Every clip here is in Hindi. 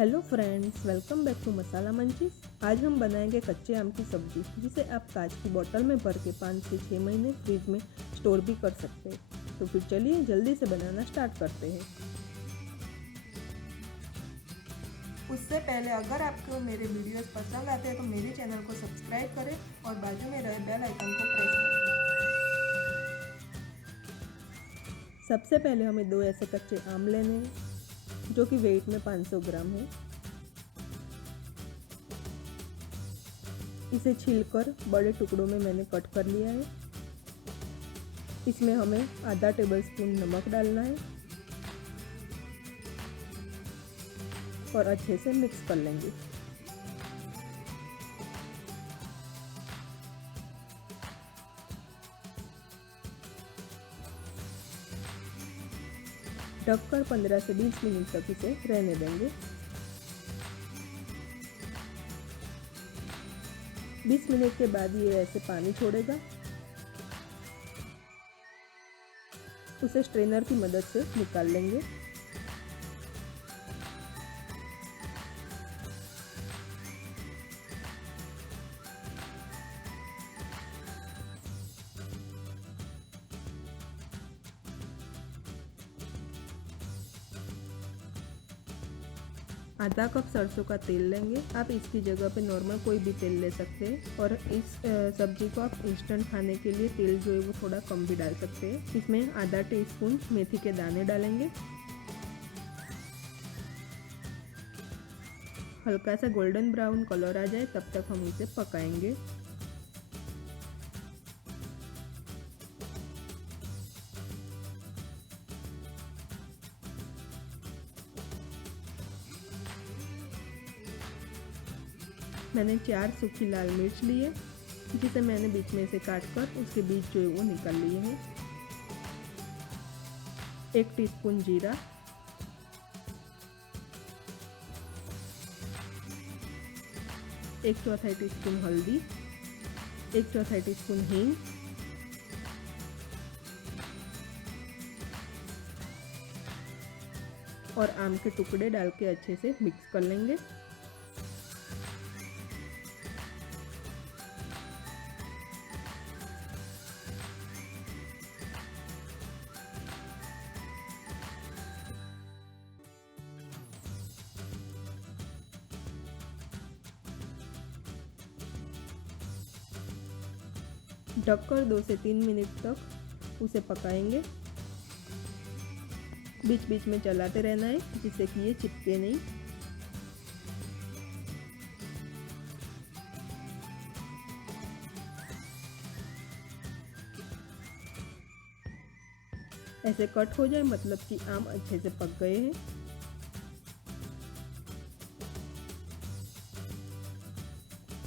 Hello friends, welcome back to Masala Munchies. आज हम बनाएंगे कच्चे आम की सब्जी, जिसे आप कांच की बोतल में भर के 5 से 6 महीने फ्रिज में स्टोर भी कर सकते हैं। तो फिर चलिए जल्दी से बनाना स्टार्ट करते हैं। उससे पहले अगर आपको मेरे वीडियोस पसंद आते हैं तो मेरे चैनल को सब्सक्राइब करें और बाजू में रहे बेल आइकन को प्रेस करें। सबसे पहले हमें 2 ऐसे कच्चे आम लेने हैं जो कि वेट में 500 ग्राम है। इसे छीलकर बड़े टुकड़ों में मैंने कट कर लिया है। इसमें हमें आधा टेबलस्पून नमक डालना है और अच्छे से मिक्स कर लेंगे। ढककर 15 से 20 मिनट तक इसे रहने देंगे। 20 मिनट के बाद ये ऐसे पानी छोड़ेगा। उसे स्ट्रेनर की मदद से निकाल लेंगे। आधा कप सरसों का तेल लेंगे। आप इसकी जगह पे नॉर्मल कोई भी तेल ले सकते हैं और इस सब्जी को आप इंस्टेंट खाने के लिए तेल जो है वो थोड़ा कम भी डाल सकते हैं। इसमें आधा टीस्पून मेथी के दाने डालेंगे। हल्का सा गोल्डन ब्राउन कलर आ जाए तब तक हम इसे पकाएंगे। मैंने 4 सूखी लाल मिर्च लिए, जिसे मैंने बीच में से काटकर उसके बीज जो है वो निकाल लिए हैं। 1 टीस्पून जीरा, 1/4 टीस्पून हल्दी, 1/4 टीस्पून हींग, और आम के टुकड़े डाल के अच्छे से मिक्स कर लेंगे। ढककर 2 से 3 मिनट तक उसे पकाएंगे। बीच बीच में चलाते रहना है जिससे कि ये चिपके नहीं। ऐसे कट हो जाए मतलब कि आम अच्छे से पक गए हैं।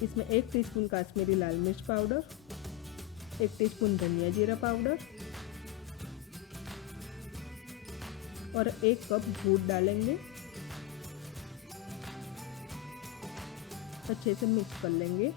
इसमें 1 टीस्पून कश्मीरी लाल मिर्च पाउडर, 1 टीस्पून धनिया जीरा पाउडर और 1 कप दूध डालेंगे। अच्छे से मिक्स कर लेंगे।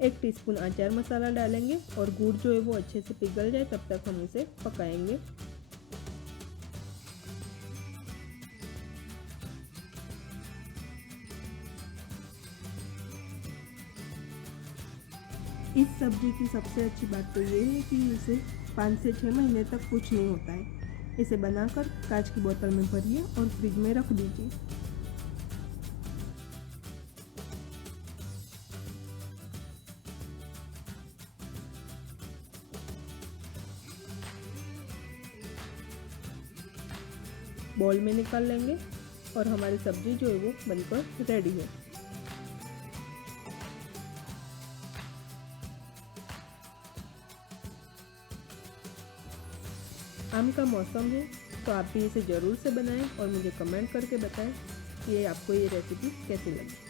एक टीस्पून अचार मसाला डालेंगे और गुड़ जो है वो अच्छे से पिघल जाए तब तक हम उसे पकाएंगे। इस सब्जी की सबसे अच्छी बात तो ये है कि इसे 5 से 6 महीने तक कुछ नहीं होता है। इसे बनाकर कांच की बोतल में भरिए और फ्रिज में रख दीजिए। बॉल में निकाल लेंगे और हमारी सब्जी जो है वो बनकर रेडी है। आम का मौसम है तो आप भी इसे ज़रूर से बनाएं और मुझे कमेंट करके बताएं कि आपको ये रेसिपी कैसी लगी।